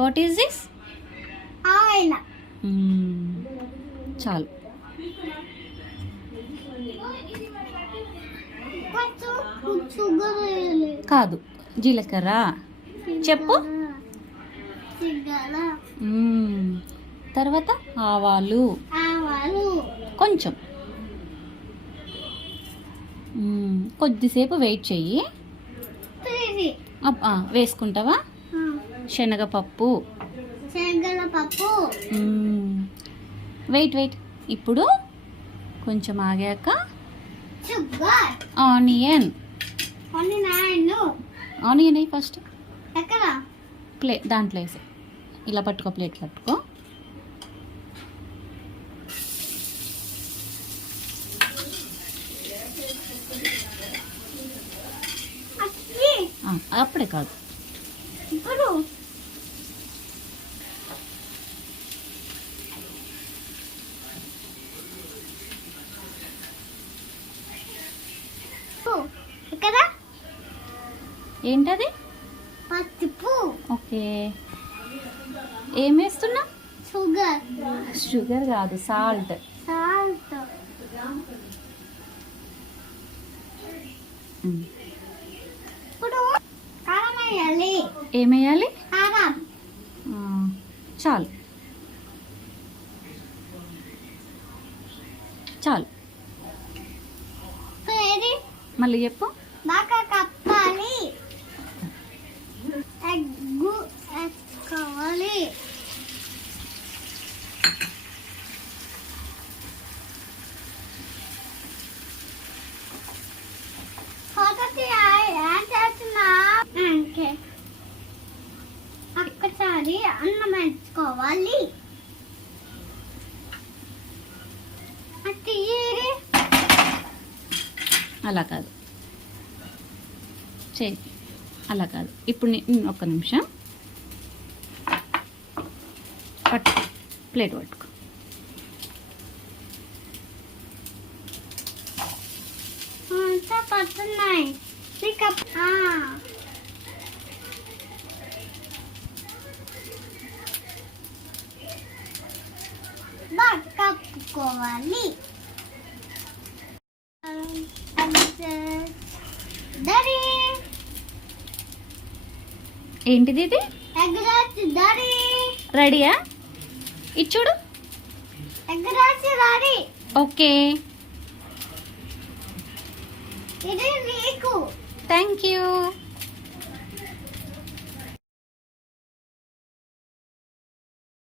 What is this? Oil. చాలు. Sugar కాదు, జీలకర్ర. చెప్పు. తర్వాత ఆవాలు కొంచెం. కొద్దిసేపు వెయిట్ చెయ్యి. వేసుకుంటావా? శనగపప్పు. Wait wait. ఇప్పుడు కొంచెం ఆగాక ఆనియన్. ఆనియన్ అయ్యి ఫస్ట్ దాంట్లో వేసి ఇలా పట్టుకో, ప్లేట్ పట్టుకో. అప్పుడే కాదు, ఇప్పుడు ఏంటది? పసుపు. ఓకే. ఏం వేస్తున్నా? షుగర్. షుగర్ కాదు, సాల్ట్. సాల్ట్. ఇప్పుడు కారం వేయాలి. ఏమేయాలి? కారం. చాలు చాలు. మళ్ళీ చెప్పు. బాగా కప్పాలి. ఎగ్గు వేసుకోవాలి. ఒక్కసారి అన్నం వేసుకోవాలి. అలా కాదు, చేయి. అలా కాదు. ఇప్పుడు ఒక్క నిమిషం పట్టు, ప్లేట్ పట్టుకో. పడుతున్నాయి. కప్పుకోవాలి. ఏంటిది ఇది? ఎగ్ రైస్ రెడీయా? ఇచ్చుడు. Egg rice ready. ఓకే. ఇది నీకు. Thank you.